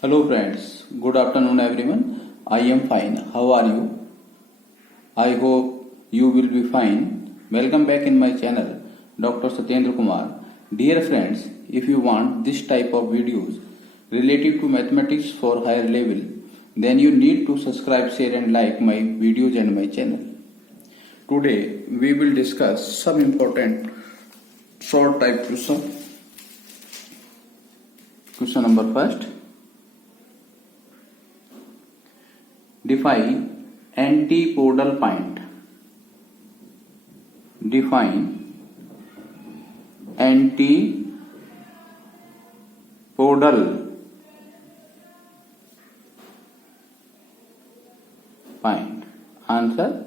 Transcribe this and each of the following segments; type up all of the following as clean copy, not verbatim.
Hello friends, good afternoon everyone. I am fine. How are you? I hope you will be fine. Welcome back in my channel, Dr. Satyendra Kumar. Dear friends, if you want this type of videos related to mathematics for higher level, then you need to subscribe, share and like my videos and my channel. Today we will discuss some important short type question. Question number first. Define antipodal point. Define antipodal point. Answer.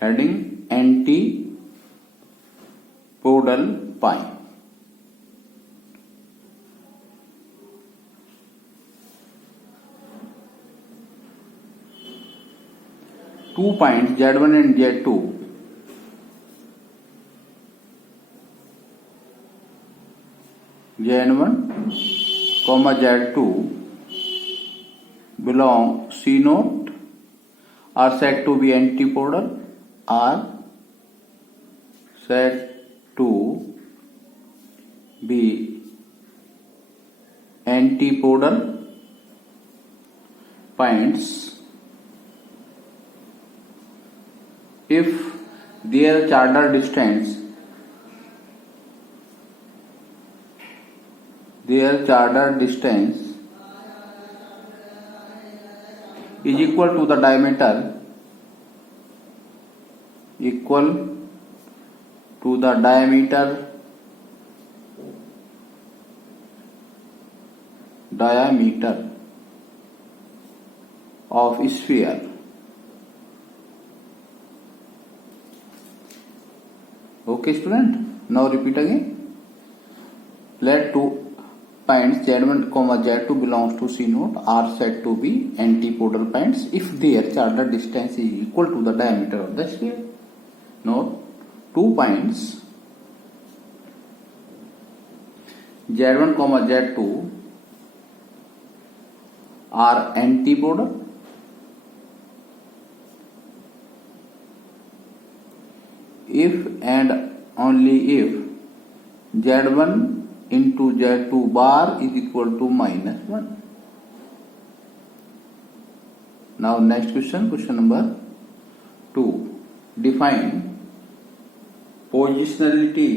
Heading antipodal point. Two points Z1 and Z2 Z1 comma Z2 belong C note are said to be antipodal, are said to be antipodal points if their charter distance is equal to the diameter of sphere. Okay student, now repeat again. Let two points Z1, Z2 belongs to C note are said to be antipodal points if their charter distance is equal to the diameter of the sphere. Note, two points Z1, Z2 are antipodal if and only if Z1 into Z2 bar is equal to -1. Now next question number 2. Define positionally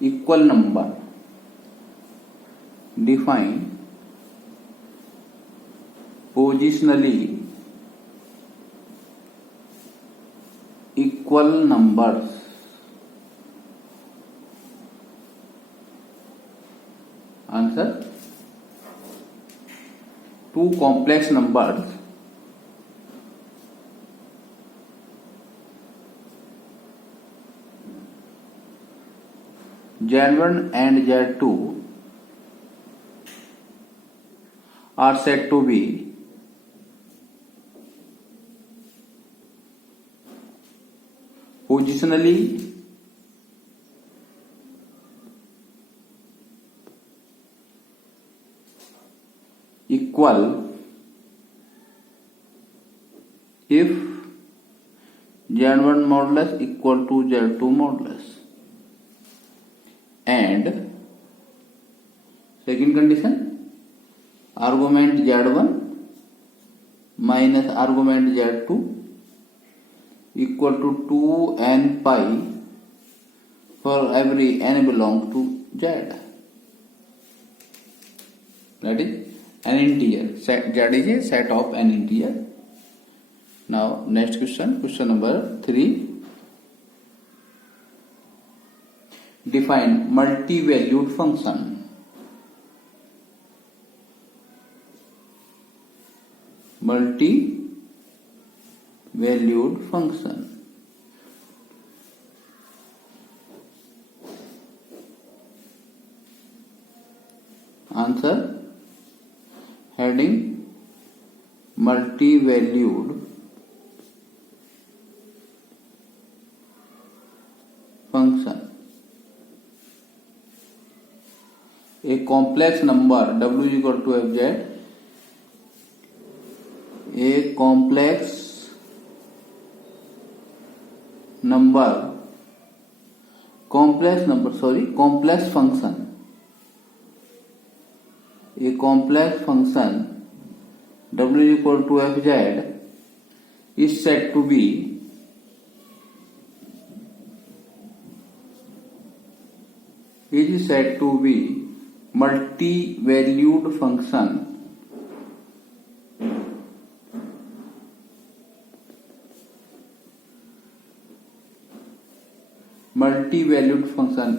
equal number. Define positionally equal numbers. Answer. Two complex numbers Z1 and Z2 are said to be positionally equal if Z1 modulus equal to Z2 modulus, and second condition, argument Z1 minus argument Z2 equal to 2n pi for every n belongs to Z. That is an integer. Z is a set of an integer. Now next question number 3. Define multi-valued function. Multi-valued function. Answer. Heading multi-valued function. a complex number w is equal to fz, a complex function, a complex function w is equal to fz is said to be multi-valued function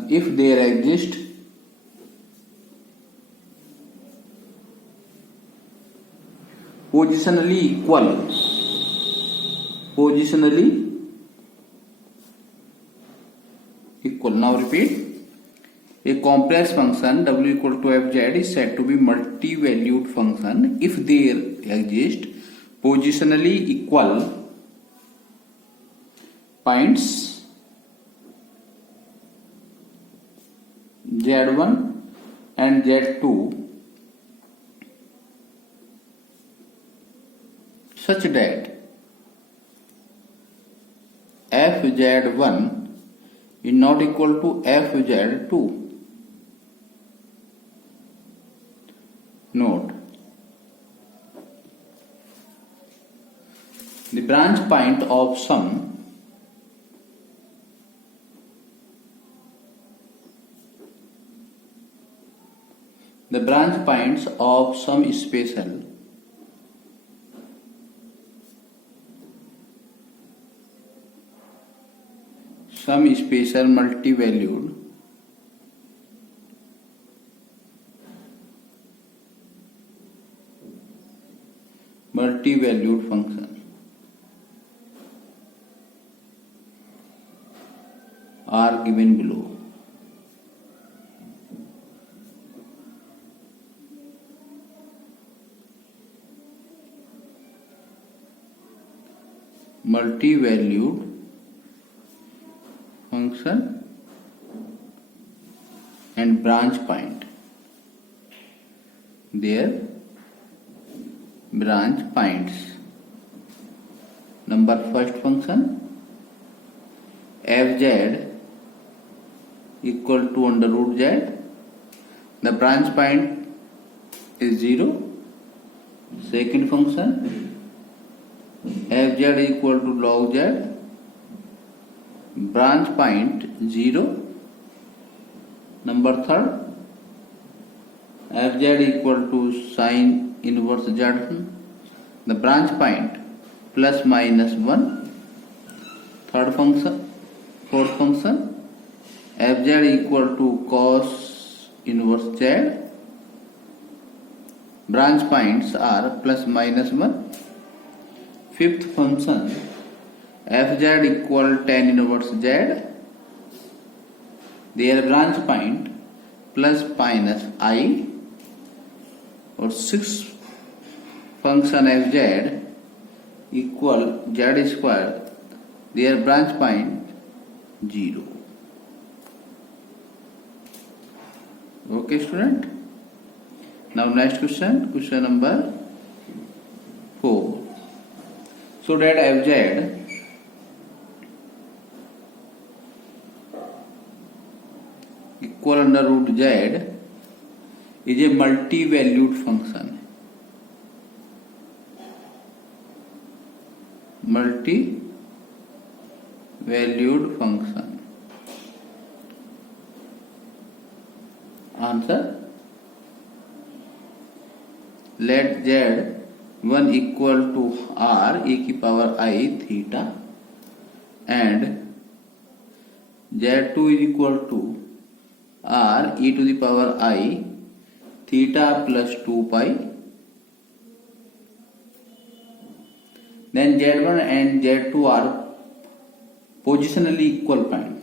if there exist positionally equal now repeat, a complex function w equal to fz is said to be multi-valued function if there exist positionally equal points z1 and z2 such that fz1 is not equal to fz2. Note, the branch point of some special multi-valued function are given below. Multi-valued function and branch point. Their branch points. Number first function fz equal to under root z. The branch point is 0. Second function fz equal to log z. Branch point 0. Number third fz equal to sine inverse z. The branch point plus minus 1. Fourth function fz equal to cos inverse z. Branch points are plus minus 1. Fifth function fz equal tan inverse z. Their branch point plus minus I. Or sixth function fz equal z square. Their branch point 0. Okay, student. Now next question number 4. So that fz equal under root z is a multi-valued function. Answer: let z1 equal to r e की power I theta and z2 is equal to r e to the power I theta plus 2 pi. Then z1 and z2 are positionally equal points.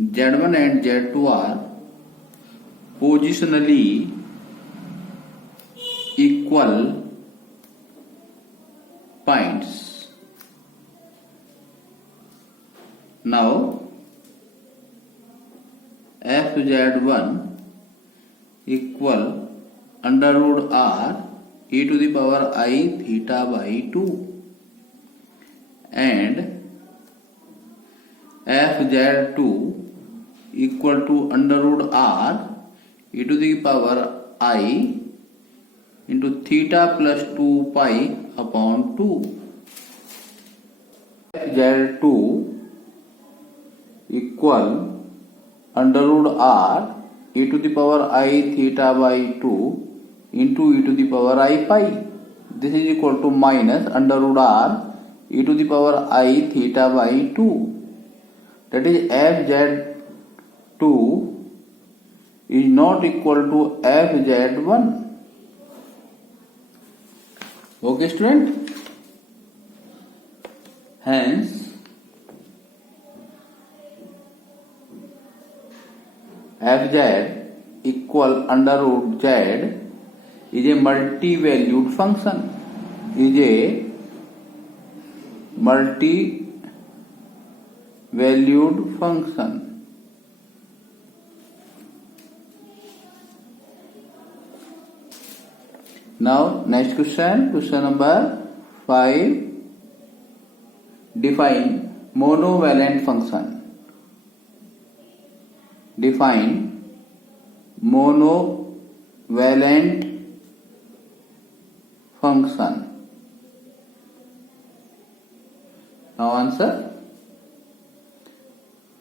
z1 and z2 are positionally equal points. Now fz1 equal under root r e to the power I theta by 2 and fz2 equal to under root r e to the power I into theta plus 2 pi upon 2. fz2 equal under root r e to the power I theta by 2 into e to the power I pi. This is equal to minus under root r e to the power I theta by 2. That is fz2 is not equal to fz1. Okay, student? Hence, fz equal under root z is a multi-valued function. Is a multi-valued function. Now, next question number 5. Define monovalent function. Define monovalent function. Now answer.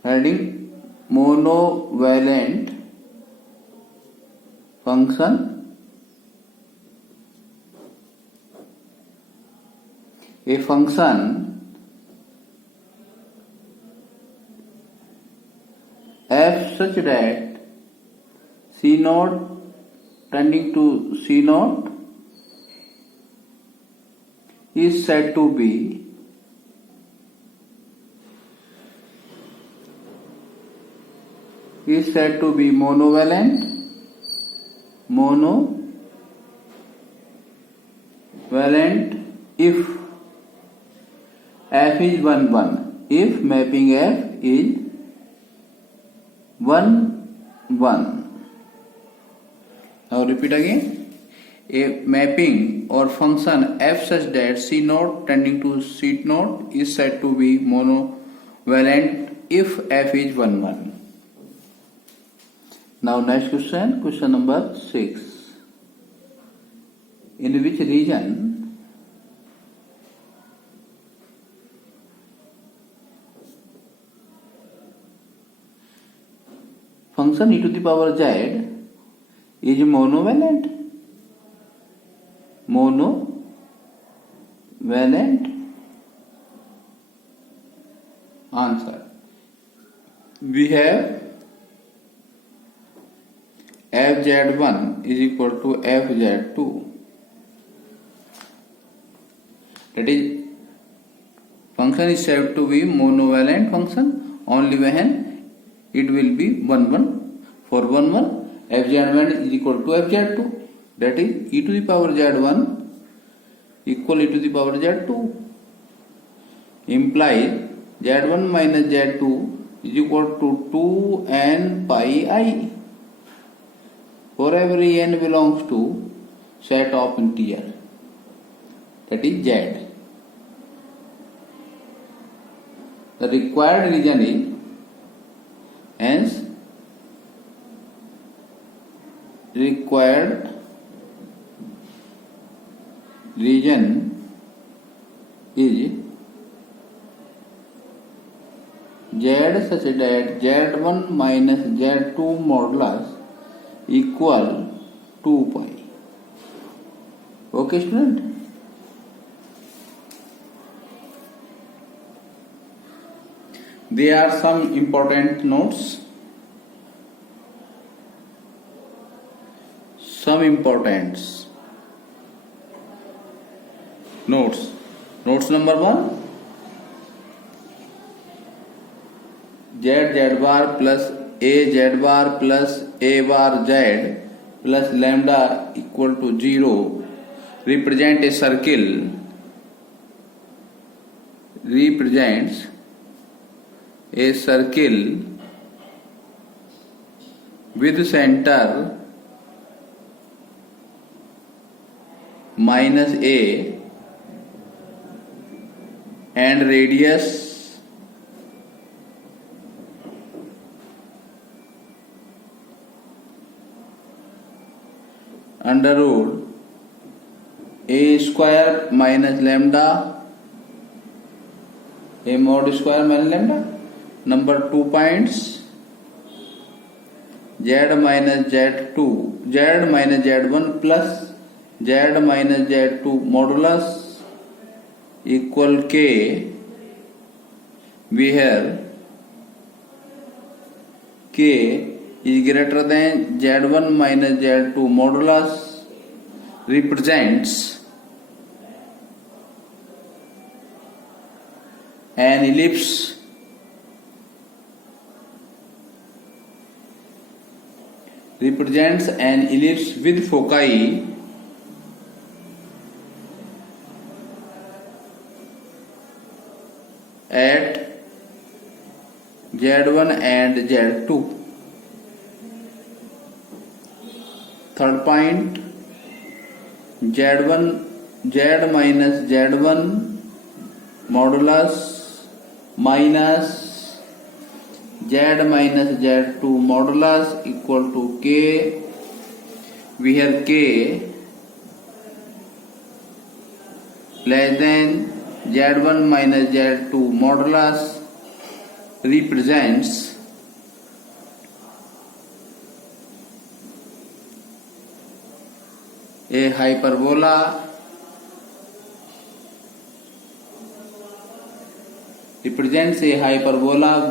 Heading monovalent function. A function f such that c naught tending to c naught is said to be monovalent if f is 1 1, if mapping f is 1 1. Now repeat again. A mapping or function f such that c naught tending to c naught is said to be monovalent if f is 1 1. Now next question number 6. In which region function e to the power z is monovalent? Answer. We have fz1 is equal to fz2. That is, function is said to be monovalent function only when it will be 1 1. For 1 1, fz1 is equal to fz2. That is, e to the power z1 equal e to the power z2. Implies z1 minus z2 is equal to 2n pi I. For every n belongs to set of integer, that is z. The required region is, hence, required region is z such that z1 minus z2 modulus equal 2 pi. Okay, student? There are some important notes. Notes number 1. Z bar plus a z bar plus a bar z plus lambda equal to 0 represents a circle with center minus a and radius under root a square minus lambda, a mod square minus lambda. Number 2 points, z minus z2, z minus z1 plus z minus z2 modulus equal k, where k is greater than z1 minus z2 modulus represents an ellipse with foci at z1 and z2. Third point, z minus z1 modulus minus z minus z2 modulus equal to k, where k less than z1 minus z2 modulus represents a hyperbola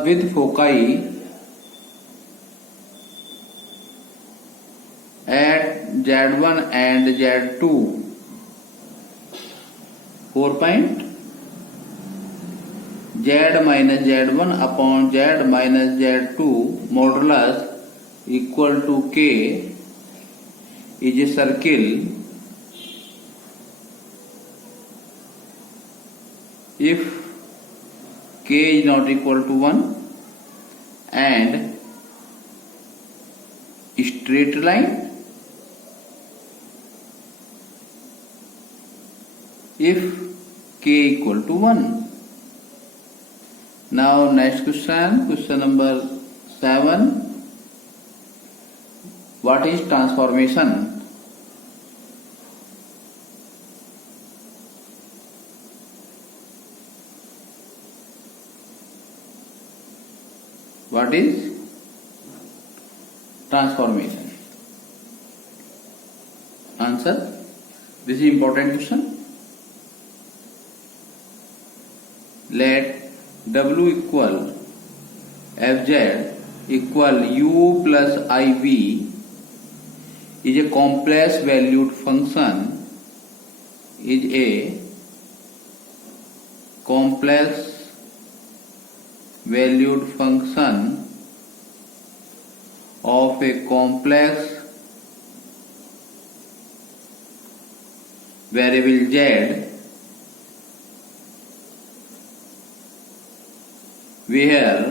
with foci at z1 and z2. 4 point, z minus z1 upon z minus z2 modulus equal to k is a circle if k is not equal to 1 and straight line if k equal to 1. Now next question number 7. What is transformation? What is transformation? Answer. This is important question. Let W equal Fz equal U plus IV is a complex valued function, of a complex variable z, where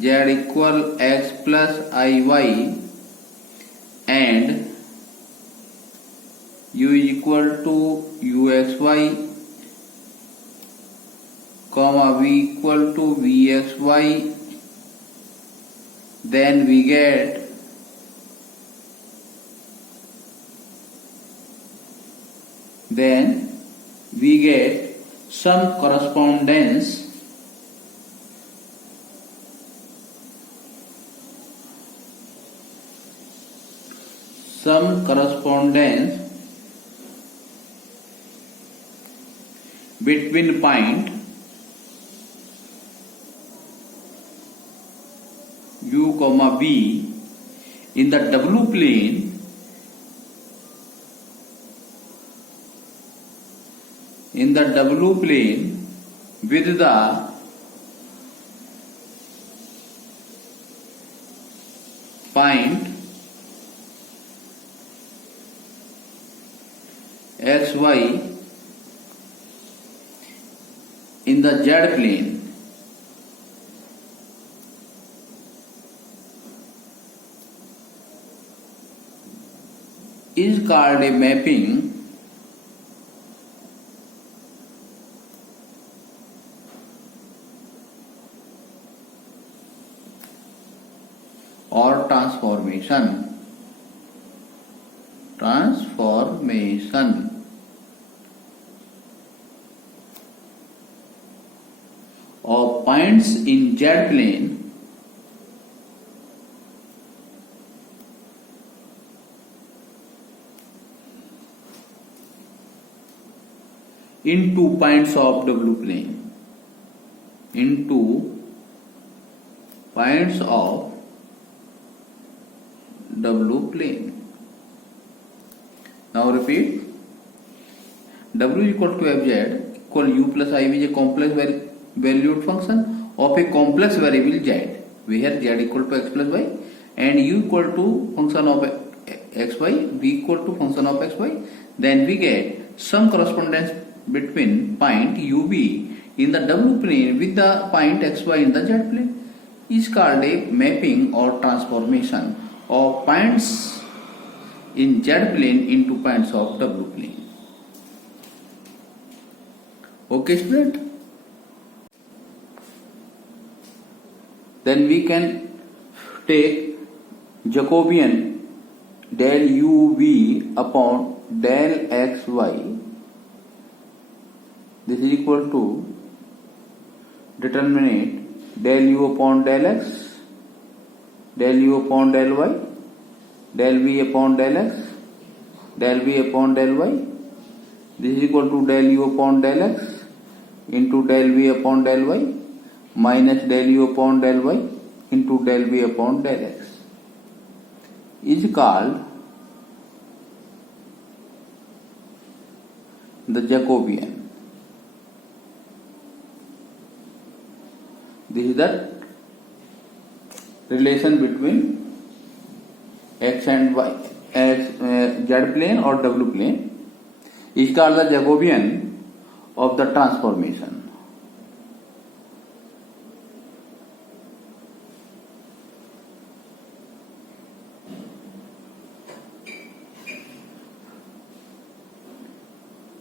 z equal x plus iy and u is equal to uxy, comma v equal to vxy, then we get some correspondence between point u comma v in the W plane with the point xy in the z plane is called a mapping or transformation of points in Z plane into points of W plane, into points of W plane. Now repeat. W is equal to fz equal u plus iv is a complex valued function of a complex variable z, where z equal to x plus y and u equal to function of xy, v equal to function of xy. Then we get some correspondence between point ub in the W plane with the point xy in the Z plane is called a mapping or transformation of points in Z plane into points of W plane. Okay, student? Then we can take Jacobian del uv upon del xy. This is equal to determinate del u upon del x, del u upon del y, del v upon del x, del v upon del y. This is equal to del u upon del x into del v upon del y minus del u upon del y into del v upon del x is called the Jacobian. This is the relation between x and y, z plane or W plane is called the Jacobian of the transformation.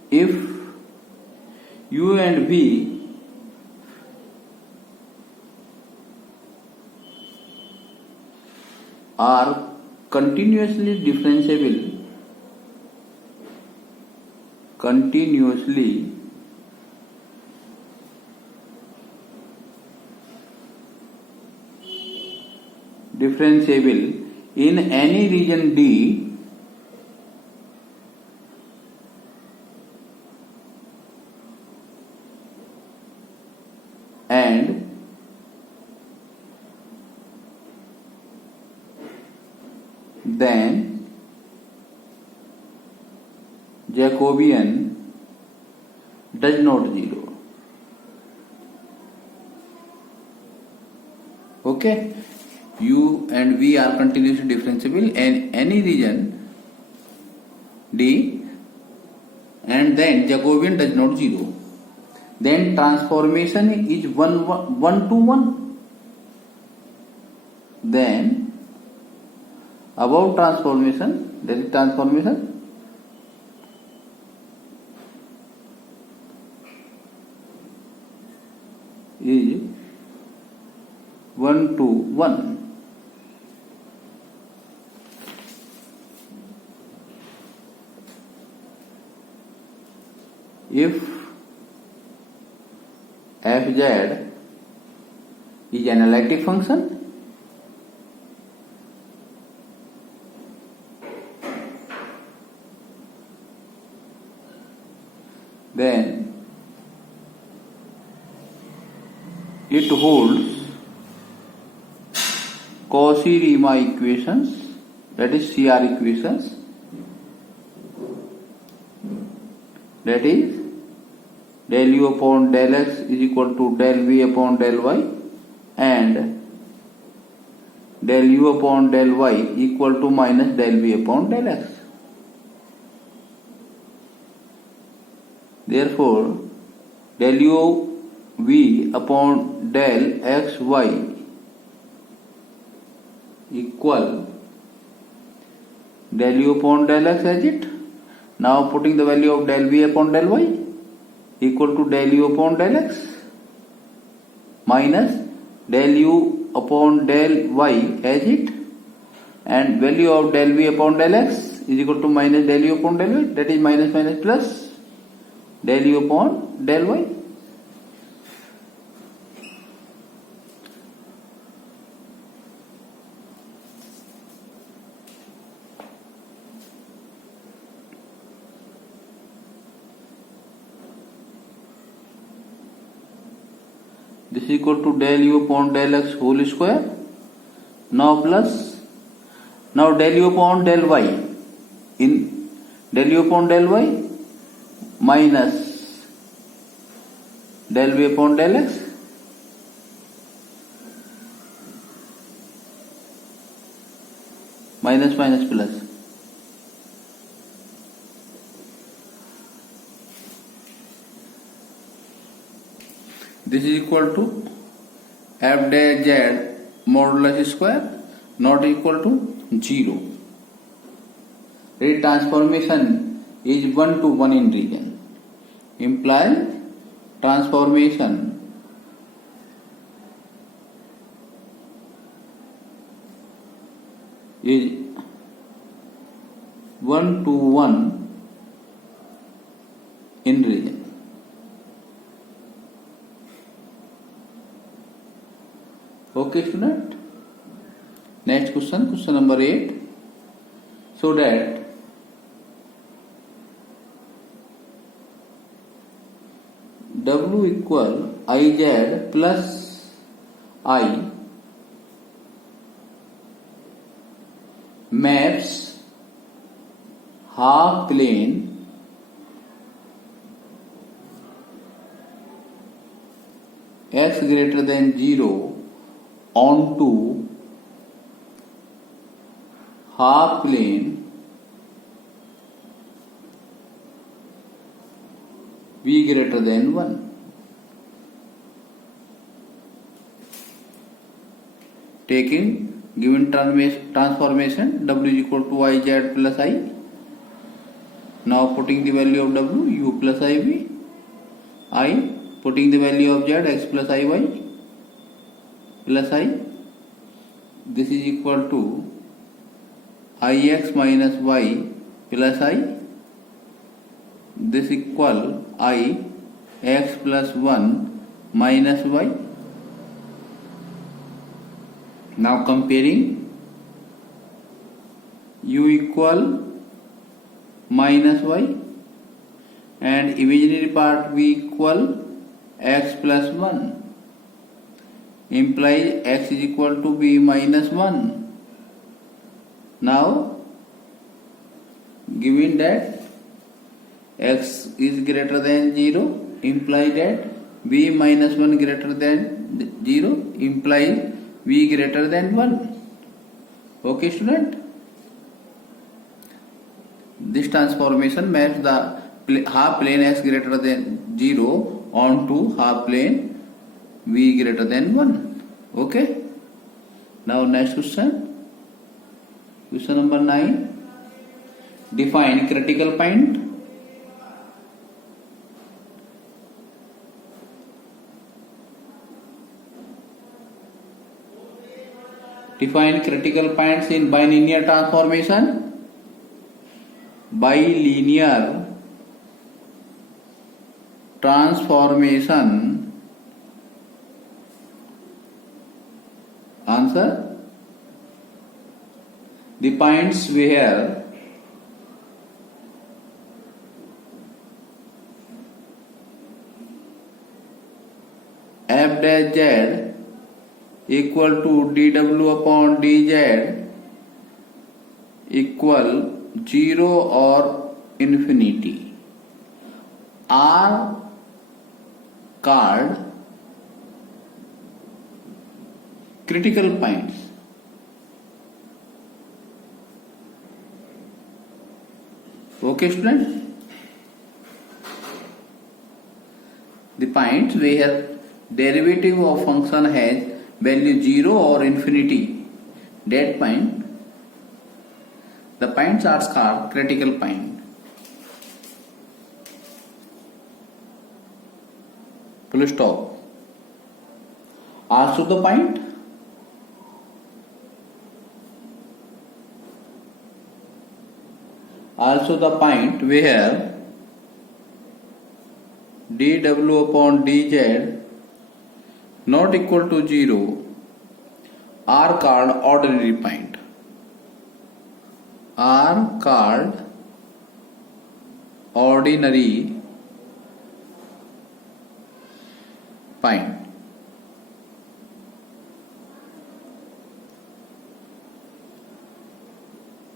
If u and v are continuously differentiable in any region D, and then Jacobian does not zero. Okay, u and v are continuously differentiable in any region D, and then Jacobian does not zero. Then transformation is 1 to 1. Then above transformation, there is transformation is 1 to 1. If fz is an analytic function, then it holds Cauchy-Riemann equations, that is CR equations, that is del u upon del x is equal to del v upon del y and del u upon del y equal to minus del v upon del x. Therefore, del u v upon del x y equal del u upon del x as it. Now putting the value of del v upon del y equal to del u upon del x minus del u upon del y as it, and value of del v upon del x is equal to minus del u upon del y, that is minus minus plus del u upon del y. This is equal to del u upon del x whole square. Now plus, now del u upon del y, in del u upon del y minus del v upon del x minus minus plus. This is equal to f dash z modulus square not equal to 0. Rate transformation is 1 to 1 in region. Implies transformation is 1 to 1 in region. Okay, student. Next question, question number 8. So that W equal Iz plus I maps half plane x greater than 0 onto half plane v greater than 1. Taking given transformation w is equal to iz plus I. Now putting the value of w, u plus iv, I putting the value of z, x plus iy plus I. This is equal to ix minus y plus I. This equal I x plus 1 minus y. Now comparing, u equal minus y and imaginary part v equal x plus 1, implies x is equal to b minus 1. Now given that x is greater than 0, implies that b minus 1 greater than 0, implies v greater than 1. Okay, student. This transformation maps the half plane x greater than 0 onto half plane v greater than 1. Okay. Now next question. Question number 9. Define critical point. Define critical points in bilinear transformation. Bilinear transformation. Answer. The points where f dash z equal to dw upon dz equal 0 or infinity are called critical points. Okay, students. The points where derivative of function has value 0 or infinity, that point The points are called critical point. Full stop. Also the point. Also the point where dw upon dz not equal to 0 are called ordinary point. Are called ordinary point.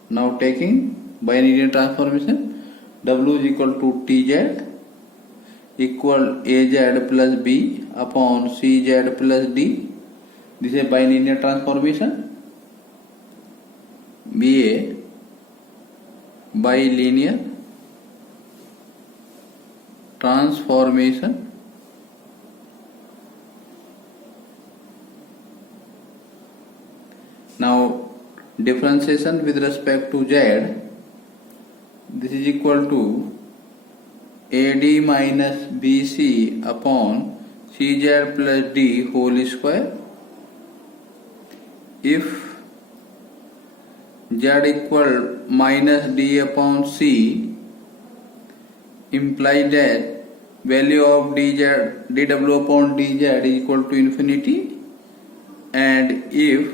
Now taking binary transformation, w is equal to tz equal az plus b upon cz plus d. This is bilinear transformation. BA bilinear transformation. Now differentiation with respect to z, this is equal to AD minus BC upon CZ plus D whole square. If Z equal minus D upon C, imply that value of dw upon dz is equal to infinity, and if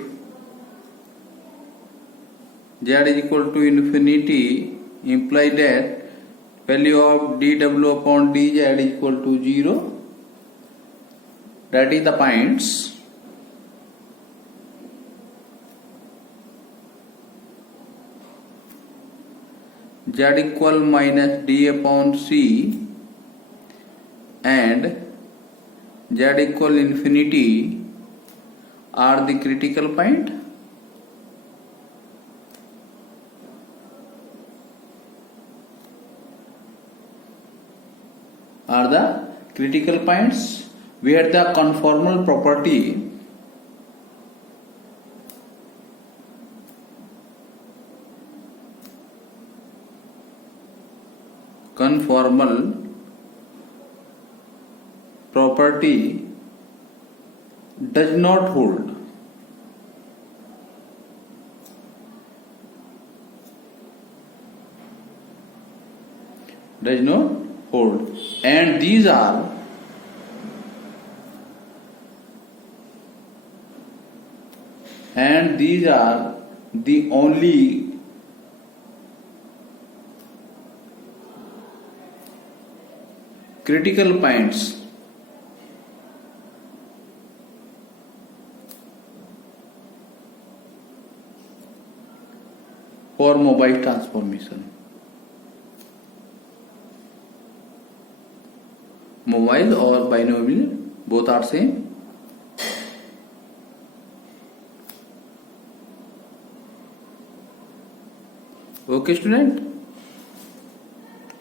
z is equal to infinity, imply that value of dw upon dz is equal to 0. That is the points z equal minus d upon c and z equal infinity are the critical point. Are the critical points where the conformal property does not hold. Does not hold, and these are the only critical points for mobile transformation. Mobile or binomial, both are same. Okay, student.